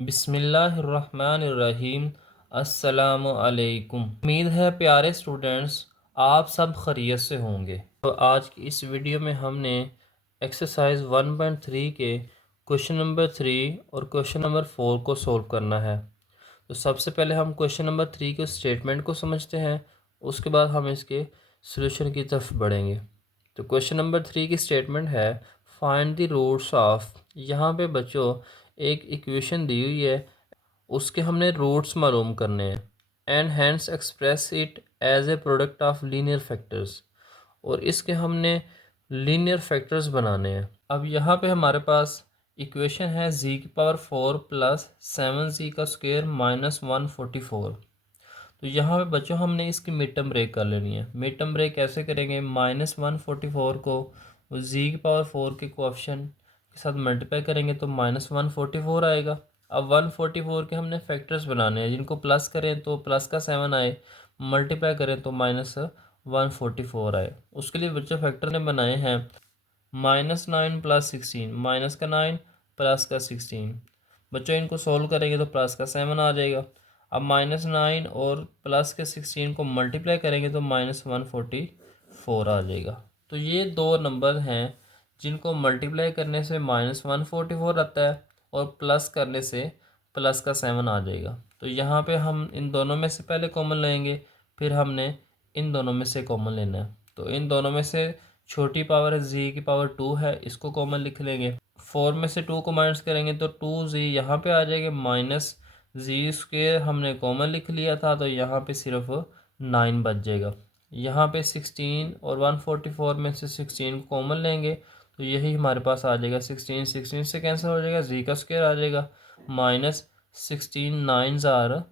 बिस्मिल्लाहिर्रहमानिर्रहीम। अस्सलामु अलैकुम। उम्मीद है प्यारे स्टूडेंट्स आप सब खैरियत से होंगे। तो आज की इस वीडियो में हमने एक्सरसाइज 1.3 के क्वेश्चन नंबर 3 और क्वेश्चन नंबर 4 को सॉल्व करना है। तो सबसे पहले हम क्वेश्चन नंबर 3 के स्टेटमेंट को समझते हैं, उसके बाद हम इसके सॉल्यूशन की तरफ बढ़ेंगे। तो क्वेश्चन नंबर 3 की स्टेटमेंट है फाइंड द रूट्स ऑफ। यहाँ पे बच्चों एक इक्वेशन दी हुई है, उसके हमने रूट्स मालूम करने हैं and hence express it as a product of linear factors, और इसके हमने लीनियर फैक्टर्स बनाने हैं। अब यहाँ पे हमारे पास इक्वेशन है z⁴ प्लस 7z का स्क्वायर माइनस 144। तो यहाँ पे बच्चों हमने इसकी मिड टर्म ब्रेक कर लेनी है। मिड टर्म ब्रेक कैसे करेंगे, माइनस 144 को z⁴ के कोएफिशिएंट के साथ मल्टीप्लाई करेंगे तो माइनस 144 आएगा। अब 144 के हमने फैक्टर्स बनाने हैं, जिनको प्लस करें तो प्लस का 7 आए, मल्टीप्लाई करें तो माइनस 144 आए। उसके लिए बच्चों फैक्टर ने बनाए हैं -9 + 16, माइनस का 9 प्लस का 16। बच्चों इनको सोल्व करेंगे तो प्लस का 7 आ जाएगा। अब -9 और प्लस के 16 को मल्टीप्लाई करेंगे तो -144 आ जाएगा। तो ये दो नंबर हैं जिनको मल्टीप्लाई करने से -144 आता है और प्लस करने से प्लस का 7 आ जाएगा। तो यहाँ पे हम इन दोनों में से पहले कॉमन लेंगे, फिर हमने इन दोनों में से कॉमन लेना है। तो इन दोनों में से छोटी पावर है z⁴ है, इसको कॉमन लिख लेंगे। 4 में से 2 को माइनस करेंगे तो 2z यहाँ पे आ जाएगा, माइनस z² हमने कॉमन लिख लिया था तो यहाँ पे सिर्फ 9 बच जाएगा। यहाँ पे 16 और 144 में से 16 कॉमन लेंगे तो यही हमारे पास आ जाएगा। 16 से कैंसिल हो जाएगा, z का स्क्वायर आ जाएगा, माइनस 16 9 आर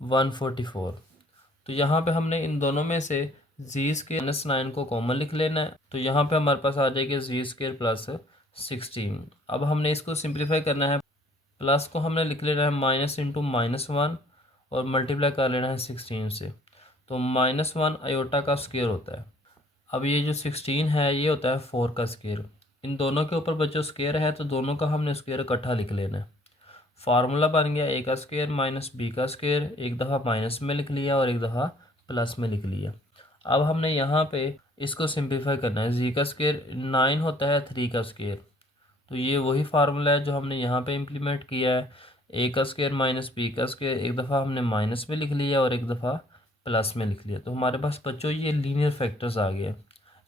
144। तो यहाँ पे हमने इन दोनों में से z² -9 को कॉमन लिख लेना है। तो यहाँ पे हमारे पास आ जाएगा z² प्लस 16। अब हमने इसको सिंप्लीफाई करना है। प्लस को हमने लिख लेना है माइनस इंटू -1 और मल्टीप्लाई कर लेना है 16 से। तो -1 आयोटा का स्क्वायर होता है। अब ये जो 16 है ये होता है 4 का स्क्वायर। इन दोनों के ऊपर बच्चों स्क्वायर है तो दोनों का हमने स्क्वायर इकट्ठा लिख लेना है। फार्मूला बन गया a का स्क्वायर माइनस b का स्क्वायर, एक दफ़ा माइनस में लिख लिया और एक दफ़ा प्लस में लिख लिया। अब हमने यहाँ पे इसको सिंप्लीफाई करना है। z का स्क्वायर 9 होता है 3 का स्क्वायर, तो ये वही फार्मूला है जो हमने यहाँ पे इम्प्लीमेंट किया है। a का स्क्वायर माइनस b का स्क्वायर, एक दफ़ा हमने माइनस में लिख लिया और एक दफ़ा प्लस में लिख लिया। तो हमारे पास बच्चों ये लीनियर फैक्टर्स आ गए।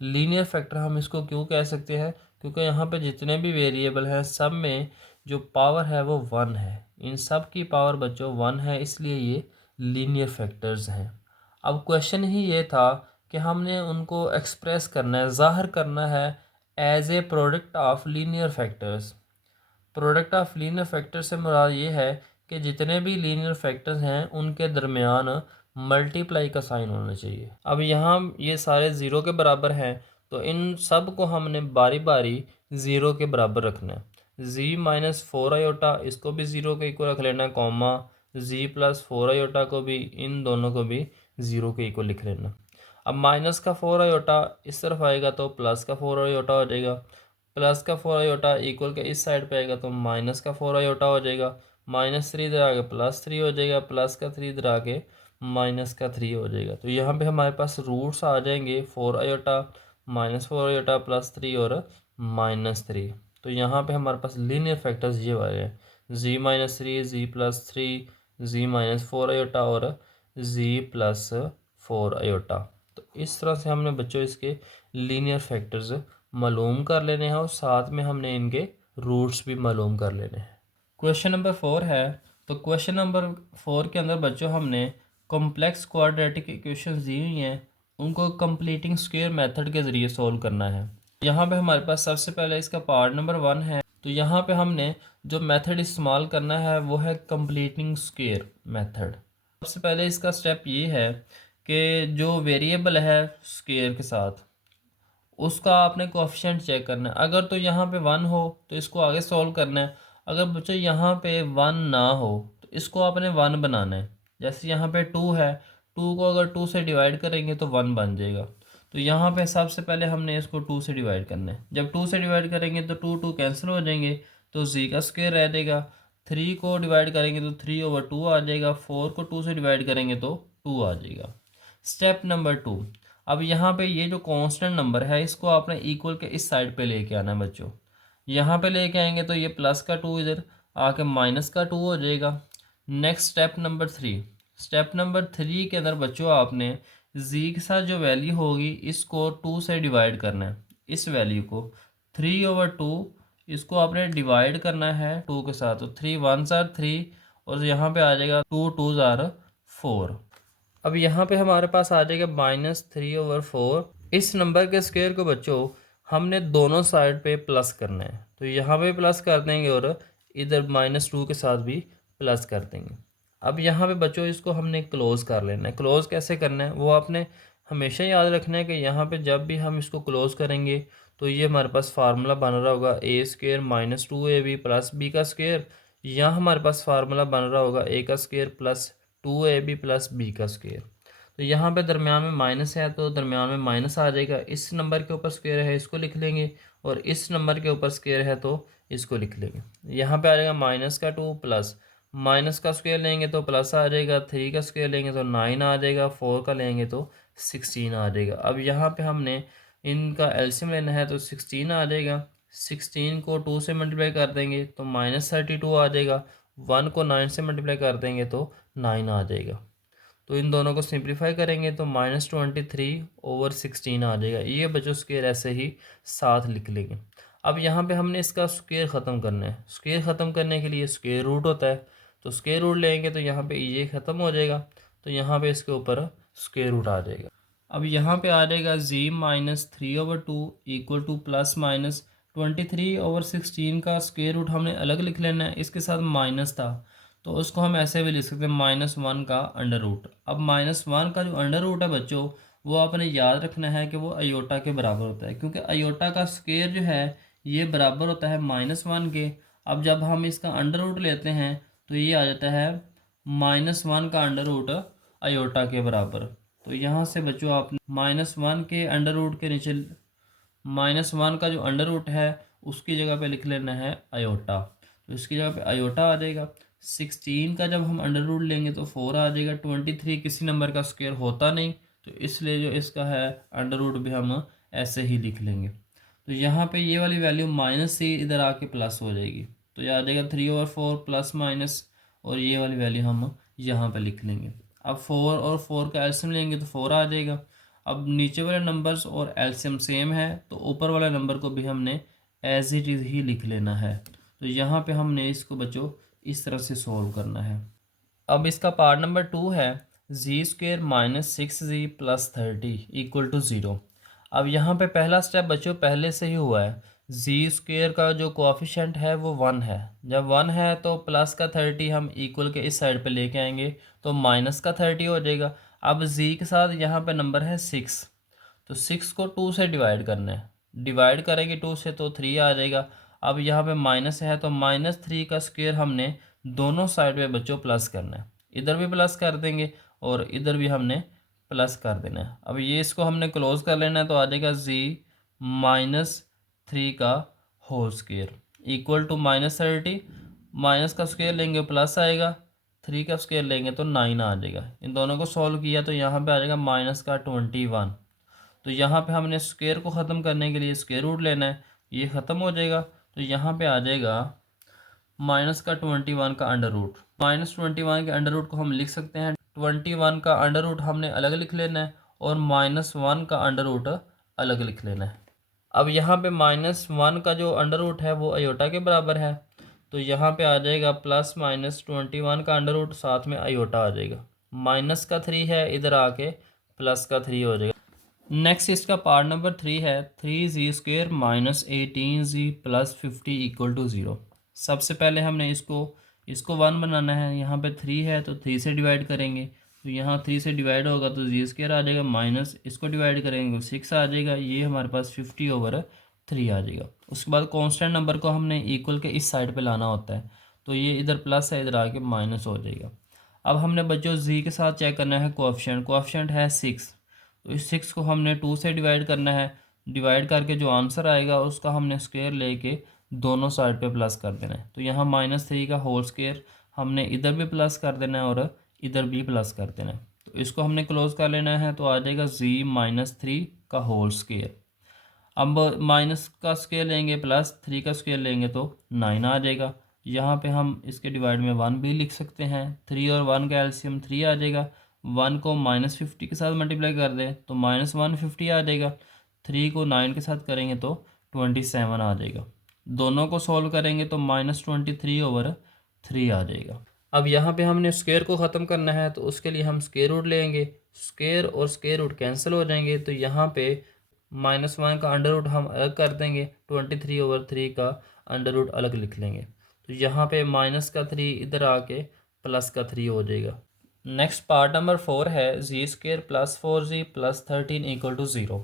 लीनियर फैक्टर हम इसको क्यों कह सकते हैं, क्योंकि यहाँ पे जितने भी वेरिएबल हैं सब में जो पावर है वो 1 है। इन सब की पावर बच्चों 1 है, इसलिए ये लीनियर फैक्टर्स हैं। अब क्वेश्चन ही ये था कि हमने उनको एक्सप्रेस करना है, ज़ाहिर करना है as a product of linear factors. Product of linear factor से मुराद ये है कि जितने भी लीनियर फैक्टर्स हैं उनके दरमियान मल्टीप्लाई का साइन होना चाहिए। अब यहाँ ये सारे ज़ीरो के बराबर हैं तो इन सब को हमने बारी बारी ज़ीरो के बराबर रखना है। z-4 आयोटा इसको भी ज़ीरो के इक्वल रख लेना है, कॉमा z+4 आयोटा को भी, इन दोनों को भी ज़ीरो के इक्वल लिख लेना। अब माइनस का 4 आयोटा इस तरफ आएगा तो प्लस का 4 आयोटा हो जाएगा। प्लस का 4 आयोटा इक्वल के इस साइड पे आएगा तो माइनस का 4 आयोटा हो जाएगा। -3 इधर आके +3 हो जाएगा, प्लस का 3 इधर आके माइनस का 3 हो जाएगा। तो यहाँ पे हमारे पास रूट्स आ जाएंगे 4 आयोटा, -4 आयोटा, +3 और -3। तो यहाँ पे हमारे पास लीनियर फैक्टर्स ये वाले हैं, z-3, z+3, z-4 आयोटा और z+4 आयोटा। तो इस तरह से हमने बच्चों इसके लीनियर फैक्टर्स मालूम कर लेने हैं और साथ में हमने इनके रूट्स भी मालूम कर लेने हैं। क्वेश्चन नंबर 4 है। तो क्वेश्चन नंबर 4 के अंदर बच्चों हमने कॉम्प्लेक्स क्वाड्रेटिक इक्वेशंस दी हुई हैं, उनको कंप्लीटिंग स्क्वायर मेथड के ज़रिए सॉल्व करना है। यहाँ पे हमारे पास सबसे पहले इसका पार्ट नंबर 1 है। तो यहाँ पे हमने जो मेथड इस्तेमाल करना है वो है कंप्लीटिंग स्क्वायर मेथड। सबसे पहले इसका स्टेप ये है कि जो वेरिएबल है स्क्वायर के साथ उसका आपने कोएफिशिएंट चेक करना है। अगर तो यहाँ पे 1 हो तो इसको आगे सॉल्व करना है। अगर बच्चों यहाँ पे 1 ना हो तो इसको आपने 1 बनाना है। जैसे यहाँ पे 2 है, 2 को अगर 2 से डिवाइड करेंगे तो 1 बन जाएगा। तो यहाँ पे सबसे पहले हमने इसको 2 से डिवाइड करना है। जब 2 से डिवाइड करेंगे तो 2 2 कैंसिल हो जाएंगे तो z का स्क्वायर रह जाएगा। 3 को डिवाइड करेंगे तो 3/2 आ जाएगा, 4 को 2 से डिवाइड करेंगे तो 2 आ जाएगा। स्टेप नंबर 2, अब यहाँ पे ये जो कांस्टेंट नंबर है इसको आपने इक्वल के इस साइड पे लेके आना है बच्चों। यहाँ पे लेके आएंगे तो ये प्लस का 2 इधर आके माइनस का 2 हो जाएगा। Next step number 3, step number 3 के अंदर बच्चों आपने जी के साथ जो वैल्यू होगी इसको 2 से डिवाइड करना है। इस वैल्यू को 3/2 इसको आपने डिवाइड करना है 2 के साथ, तो 3 1s are 3 और यहाँ पे आ जाएगा 2 2s are 4। अब यहाँ पे हमारे पास आ जाएगा -3/4। इस नंबर के स्क्वायर को बच्चों हमने दोनों साइड पे प्लस करना है, तो यहाँ पे प्लस कर देंगे और इधर -2 के साथ भी प्लस कर देंगे। अब यहाँ पे बच्चों इसको हमने क्लोज़ कर लेना है। क्लोज़ कैसे करना है वो आपने हमेशा याद रखना है कि यहाँ पे जब भी हम इसको क्लोज़ करेंगे तो ये हमारे पास फार्मूला बन रहा होगा a² - 2ab + b का स्क्वायर, या हमारे पास फार्मूला बन रहा होगा a का स्क्वायर + 2ab + b का स्क्वायर। तो यहाँ पे दरमियान में माइनस है तो दरमियान में माइनस आ जाएगा। इस नंबर के ऊपर स्क्वायर है इसको लिख लेंगे और इस नंबर के ऊपर स्क्वायर है तो इसको लिख लेंगे। यहाँ पे आ जाएगा -2 प्लस माइनस का स्क्वायर लेंगे तो प्लस आ जाएगा, 3 का स्क्वायर लेंगे तो 9 आ जाएगा, 4 का लेंगे तो 16 आ जाएगा। अब यहाँ पे हमने इनका एलसीएम लेना है तो 16 आ जाएगा। 16 को 2 से मल्टीप्लाई कर देंगे तो -32 आ जाएगा। 1 को 9 से मल्टीप्लाई कर देंगे तो 9 आ जाएगा। तो इन दोनों को सिंप्लीफाई करेंगे तो -23/16 आ जाएगा। ये बच्चों स्क्वायर ऐसे ही साथ लिख लेंगे। अब यहाँ पे हमने इसका स्क्वायर ख़त्म करना है। स्क्वायर ख़त्म करने के लिए स्क्वायर रूट होता है, तो स्क्वायर रूट लेंगे तो यहाँ पे ये ख़त्म हो जाएगा, तो यहाँ पे इसके ऊपर स्क्वायर रूट आ जाएगा। अब यहाँ पे आ जाएगा z - 3/2 = +/23/16 का स्क्वायर रूट हमने अलग लिख लेना है। इसके साथ माइनस था तो उसको हम ऐसे भी लिख सकते हैं -1 का अंडर रूट। अब -1 का जो अंडर रूट है बच्चों वो आपने याद रखना है कि वो अयोटा के बराबर होता है, क्योंकि अयोटा का स्क्वायर जो है ये बराबर होता है -1 के। अब जब हम इसका अंडर रूट लेते हैं तो ये आ जाता है -1 का अंडर रूट अयोटा के बराबर। तो यहाँ से बच्चों आप -1 के अंडर रूट के नीचे -1 का जो अंडर रूट है उसकी जगह पे लिख लेना है अयोटा, तो इसकी जगह पे अयोटा आ जाएगा। 16 का जब हम अंडर रूट लेंगे तो 4 आ जाएगा। 23 किसी नंबर का स्क्वायर होता नहीं तो इसलिए जो इसका है अंडर रूट भी हम ऐसे ही लिख लेंगे। तो यहाँ पे ये वाली वैल्यू माइनस से इधर आके प्लस हो जाएगी, तो ये आ जाएगा 3/4 प्लस माइनस, और ये वाली वैल्यू हम यहाँ पे लिख लेंगे। अब 4 और 4 का एलसीएम लेंगे तो 4 आ जाएगा। अब नीचे वाले नंबर्स और एलसीएम सेम है तो ऊपर वाले नंबर को भी हमने एज इट इज़ ही लिख लेना है। तो यहाँ पे हमने इसको बच्चों इस तरह से सॉल्व करना है। अब इसका पार्ट नंबर 2 है z² - 6z + 30 = 0। अब यहाँ पे पहला स्टेप बच्चों पहले से ही हुआ है। z² का जो कोएफिशिएंट है वो 1 है। जब 1 है तो प्लस का 30 हम इक्वल के इस साइड पे लेके आएंगे तो माइनस का 30 हो जाएगा। अब z के साथ यहाँ पे नंबर है 6, तो 6 को 2 से डिवाइड करना है। डिवाइड करेंगे 2 से तो 3 आ जाएगा। अब यहाँ पे माइनस है तो -3 का स्क्वायर हमने दोनों साइड पे बच्चों प्लस करना है। इधर भी प्लस कर देंगे और इधर भी हमने प्लस कर देना है। अब ये इसको हमने क्लोज कर लेना है तो आ जाएगा z - 3 का whole square equal to -30। Minus का स्क्वायर लेंगे प्लस आएगा, 3 का स्क्वायर लेंगे तो 9 आ जाएगा। इन दोनों को सॉल्व किया तो यहाँ पे आ जाएगा -21। तो यहाँ पे हमने स्क्वायर को ख़त्म करने के लिए स्क्वायर रूट लेना है, ये ख़त्म हो जाएगा। तो यहाँ पे आ जाएगा -21 का अंडर रूट। -21 के अंडर रूट को हम लिख सकते हैं। 21 का अंडर रूट हमने अलग लिख लेना है और -1 का अंडर रूट अलग लिख लेना है। अब यहाँ पे -1 का जो अंडर रूट है वो अयोटा के बराबर है, तो यहाँ पे आ जाएगा +-21 का अंडर रूट साथ में अयोटा आ जाएगा। माइनस का 3 है इधर आके प्लस का 3 हो जाएगा। नेक्स्ट इसका पार्ट नंबर 3 है 3z² - 18z + 50 = 0। सबसे पहले हमने इसको 1 बनाना है। यहाँ पे 3 है तो 3 से डिवाइड करेंगे, तो यहाँ 3 से डिवाइड होगा तो z² आ जाएगा, माइनस इसको डिवाइड करेंगे तो 6 आ जाएगा। ये हमारे पास 50/3 आ जाएगा। उसके बाद कांस्टेंट नंबर को हमने इक्वल के इस साइड पे लाना होता है, तो ये इधर प्लस है इधर आके माइनस हो जाएगा। अब हमने बच्चों z के साथ चेक करना है कोएफिशिएंट है 6, तो इस 6 को हमने 2 से डिवाइड करना है। डिवाइड करके जो आंसर आएगा उसका हमने स्क्वायर लेके दोनों साइड पे प्लस कर देना है। तो यहाँ -3 का होल स्क्वायर हमने इधर भी प्लस कर देना है और इधर भी प्लस कर देना है। तो इसको हमने क्लोज कर लेना है, तो आ जाएगा z-3 का होल स्क्वायर। अब माइनस का स्क्वायर लेंगे प्लस 3 का स्क्वायर लेंगे तो 9 आ जाएगा। यहाँ पे हम इसके डिवाइड में 1 भी लिख सकते हैं। 3 और 1 का एलसीएम 3 आ जाएगा। 1 को -50 के साथ मल्टीप्लाई कर दें तो -150 आ जाएगा। 3 को 9 के साथ करेंगे तो 27 आ जाएगा। दोनों को सॉल्व करेंगे तो -23/3 आ जाएगा। अब यहाँ पे हमने स्क्वायर को ख़त्म करना है, तो उसके लिए हम स्क्वायर रूट लेंगे। स्क्वायर और स्क्वायर रूट कैंसिल हो जाएंगे, तो यहाँ पे -1 का अंडर रूट हम अलग कर देंगे, 23/3 का अंडर रूट अलग लिख लेंगे। तो यहाँ पे -3 इधर आके +3 हो जाएगा। नेक्स्ट पार्ट नंबर 4 है z² + 4z + 13 = 0।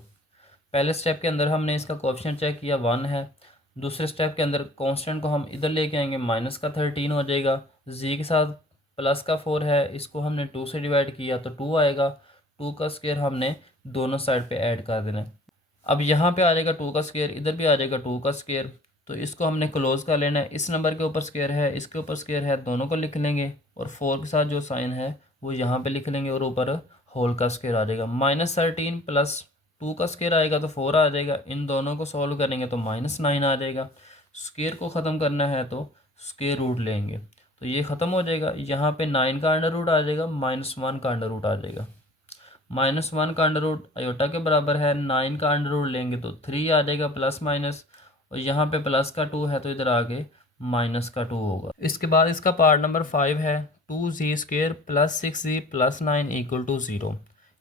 पहले स्टेप के अंदर हमने इसका कोएफिशिएंट चेक किया 1 है। दूसरे स्टेप के अंदर कांस्टेंट को हम इधर लेके आएंगे, -13 हो जाएगा। z के साथ +4 है, इसको हमने 2 से डिवाइड किया तो 2 आएगा। 2 का स्क्वायर हमने दोनों साइड पे ऐड कर देना है। अब यहाँ पे आ जाएगा 2 का स्क्वायर, इधर भी आ जाएगा 2 का स्क्वायर। तो इसको हमने क्लोज कर लेना है। इस नंबर के ऊपर स्क्वायर है, इसके ऊपर स्क्वायर है, दोनों को लिख लेंगे और 4 के साथ जो साइन है वो यहाँ पे लिख लेंगे और ऊपर होल का स्क्वायर आ जाएगा। -13 प्लस 2 का स्क्वायर आएगा तो 4 आ जाएगा। इन दोनों को सॉल्व करेंगे तो -9 आ जाएगा। स्क्वायर को ख़त्म करना है तो स्क्वायर रूट लेंगे, तो ये ख़त्म हो जाएगा। यहाँ पे 9 का अंडर रूट आ जाएगा, -1 का अंडर रूट आ जाएगा। -1 का अंडर रूट आयोटा के बराबर है, 9 का अंडर रूट लेंगे तो 3 आ जाएगा प्लस माइनस, और यहाँ पे प्लस का 2 है तो इधर आगे माइनस का 2 होगा। इसके बाद इसका पार्ट नंबर 5 है 2z² + 6z + 9 = 0।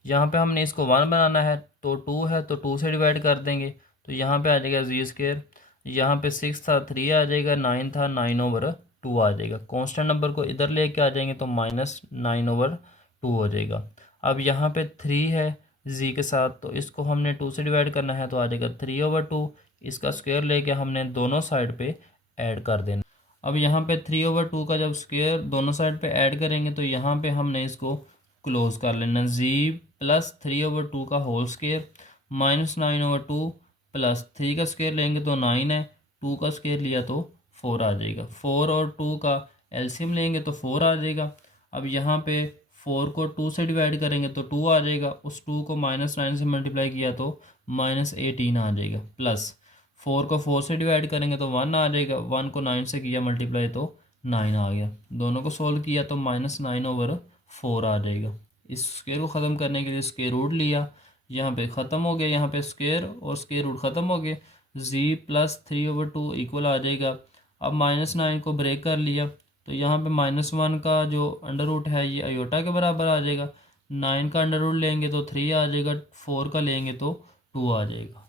यहाँ पे हमने इसको 1 बनाना है, तो 2 है तो 2 से डिवाइड कर देंगे, तो यहाँ पे आ जाएगा z²। यहाँ पे 6 था 3 आ जाएगा, 9 था 9/2 आ जाएगा। कांस्टेंट नंबर को इधर लेके आ जाएंगे तो -9/2 हो जाएगा। अब यहाँ पे 3 है z के साथ, तो इसको हमने 2 से डिवाइड करना है तो आ जाएगा 3/2। इसका स्क्वायर लेके हमने दोनों साइड पे ऐड कर देना। अब यहाँ पे 3/2 का जब स्क्वायर दोनों साइड पे ऐड करेंगे तो यहाँ पे हमने इसको क्लोज कर लेना। z + 3/2 का होल स्क्वायर -9/2 + 3 का स्क्वायर लेंगे तो 9 है, 2 का स्क्वायर लिया तो 4 आ जाएगा। 4 और 2 का एलसीएम लेंगे तो 4 आ जाएगा। अब यहाँ पे 4 को 2 से डिवाइड करेंगे तो 2 आ जाएगा। उस 2 को -9 से मल्टीप्लाई किया तो -18 आ जाएगा। प्लस 4 को 4 से डिवाइड करेंगे तो 1 आ जाएगा। 1 को 9 से किया मल्टीप्लाई तो 9 आ गया। दोनों को सोल्व किया तो -9/4 आ जाएगा। इस स्क्वायर को ख़त्म करने के लिए स्क्वायर रूट लिया, यहाँ पे ख़त्म हो गया। यहाँ पे स्क्वायर और स्क्वायर रूट ख़त्म हो गए। z + 3/2 इक्वल आ जाएगा। अब -9 को ब्रेक कर लिया, तो यहाँ पे -1 का जो अंडर रूट है ये आयोटा के बराबर आ जाएगा। 9 का अंडर रूट लेंगे तो 3 आ जाएगा, 4 का लेंगे तो 2 आ जाएगा।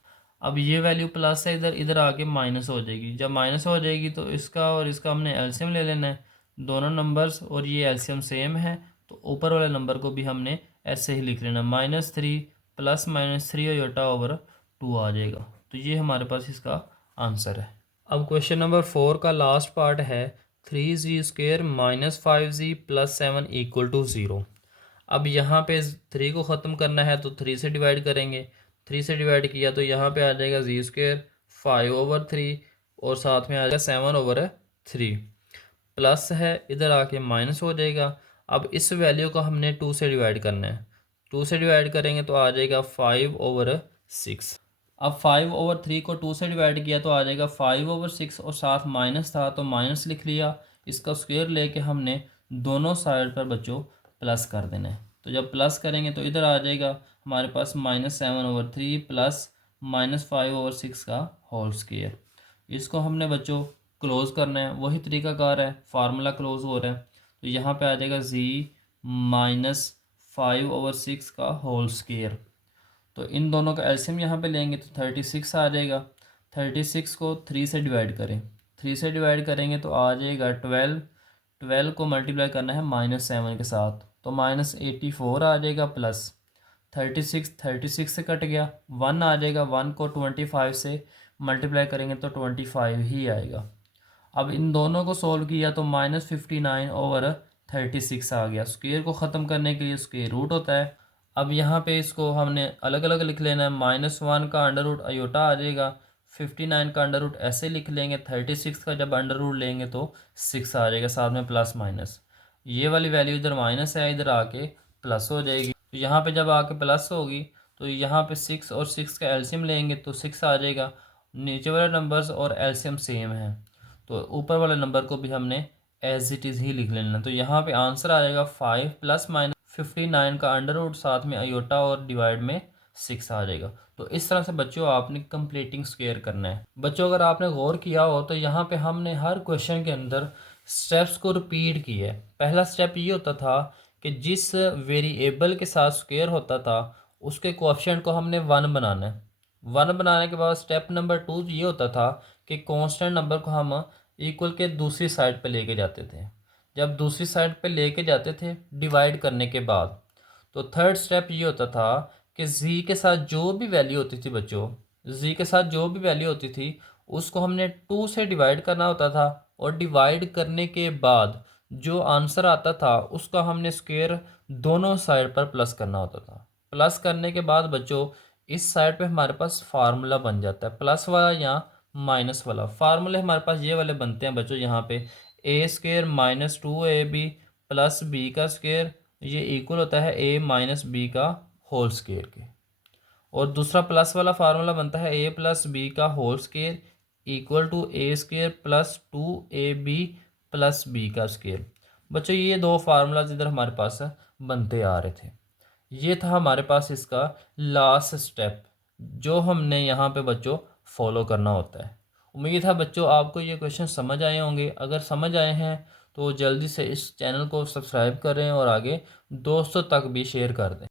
अब ये वैल्यू प्लस है, इधर इधर आके माइनस हो जाएगी। जब माइनस हो जाएगी तो इसका और इसका हमने एलसीएम ले लेना है। दोनों नंबर्स और ये एलसीएम सेम है, तो ऊपर वाले नंबर को भी हमने ऐसे ही लिख लेना। -3 + -3/2 आ जाएगा। तो ये हमारे पास इसका आंसर है। अब क्वेश्चन नंबर 4 का लास्ट पार्ट है 3z² - 5z + 7 = 0। अब यहाँ पे 3 को ख़त्म करना है तो 3 से डिवाइड करेंगे। 3 से डिवाइड किया तो यहाँ पे आ जाएगा z² 5/3 और साथ में आ जाएगा 7/3। प्लस है, इधर आके माइनस हो जाएगा। अब इस वैल्यू को हमने 2 से डिवाइड करना है। 2 से डिवाइड करेंगे तो आ जाएगा 5/6। अब 5/3 को 2 से डिवाइड किया तो आ जाएगा 5/6 और साथ माइनस था तो माइनस लिख लिया। इसका स्क्वायर लेके हमने दोनों साइड पर बच्चों प्लस कर देना है। तो जब प्लस करेंगे तो इधर आ जाएगा हमारे पास -7/3 प्लस -5/6 का होल स्क्वायर। इसको हमने बच्चों क्लोज करना है, वही तरीकाकार है, फार्मूला क्लोज हो रहा है। तो यहाँ पे आ जाएगा z - 5/6 का होल स्क्वायर। तो इन दोनों का एलसीएम यहाँ पे लेंगे तो 36 आ जाएगा। 36 को 3 से डिवाइड करें, 3 से डिवाइड करेंगे तो आ जाएगा 12। 12 को मल्टीप्लाई करना है -7 के साथ तो -84 आ जाएगा। प्लस 36 से कट गया, 1 आ जाएगा। 1 को 25 से मल्टीप्लाई करेंगे तो 25 ही आएगा। अब इन दोनों को सोल्व किया तो -59/36 आ गया। स्क्वायर को ख़त्म करने के लिए स्क्वायर रूट होता है। अब यहाँ पे इसको हमने अलग अलग लिख लेना है। -1 का अंडर रूट आयोटा आ जाएगा, 59 का अंडर रूट ऐसे लिख लेंगे, 36 का जब अंडर रूट लेंगे तो 6 आ जाएगा, साथ में प्लस माइनस। ये वाली वैल्यू इधर माइनस है, इधर आके प्लस हो जाएगी। तो यहाँ पे जब आके प्लस होगी तो यहाँ पे 6 और 6 का एलसीएम लेंगे तो 6 आ जाएगा। नीचे वाले नंबर्स और एलसीएम सेम है तो ऊपर वाले नंबर को भी हमने एज इट इज़ ही लिख लेना। तो यहाँ पे आंसर आ जाएगा 5 प्लस माइनस 59 का अंडर रूट, साथ में आयोटा और डिवाइड में 6 आ जाएगा। तो इस तरह से बच्चों आपने कंप्लीटिंग स्क्वायर करना है। बच्चों अगर आपने गौर किया हो तो यहाँ पे हमने हर क्वेश्चन के अंदर स्टेप्स को रिपीट किया है। पहला स्टेप ये होता था कि जिस वेरिएबल के साथ स्क्वायर होता था उसके कोएफिशिएंट को हमने 1 बनाना है। 1 बनाने के बाद स्टेप नंबर 2 ये होता था कि कांस्टेंट नंबर को हम इक्वल के दूसरी साइड पे लेके जाते थे। जब दूसरी साइड पे लेके जाते थे डिवाइड करने के बाद, तो थर्ड स्टेप ये होता था कि z के साथ जो भी वैल्यू होती थी बच्चों, z के साथ जो भी वैल्यू होती थी उसको हमने 2 से डिवाइड करना होता था, और डिवाइड करने के बाद जो आंसर आता था उसका हमने स्क्वायर दोनों साइड पर प्लस करना होता था। प्लस करने के बाद बच्चों इस साइड पे हमारे पास फार्मूला बन जाता है, प्लस वाला या माइनस वाला। फार्मूले हमारे पास ये वाले बनते हैं बच्चों, यहाँ पे a square minus 2ab plus b का स्क्वायर, ये इक्वल होता है a माइनस बी का होल स्क्वायर के। और दूसरा प्लस वाला फार्मूला बनता है a प्लस बी का whole square equal to a square plus 2ab plus b का स्क्वायर। बच्चों ये दो फार्मूलाज इधर हमारे पास बनते आ रहे थे। ये था हमारे पास इसका लास्ट स्टेप जो हमने यहाँ पे बच्चों फॉलो करना होता है। उम्मीद है बच्चों आपको ये क्वेश्चन समझ आए होंगे। अगर समझ आए हैं तो जल्दी से इस चैनल को सब्सक्राइब करें और आगे दोस्तों तक भी शेयर कर दें।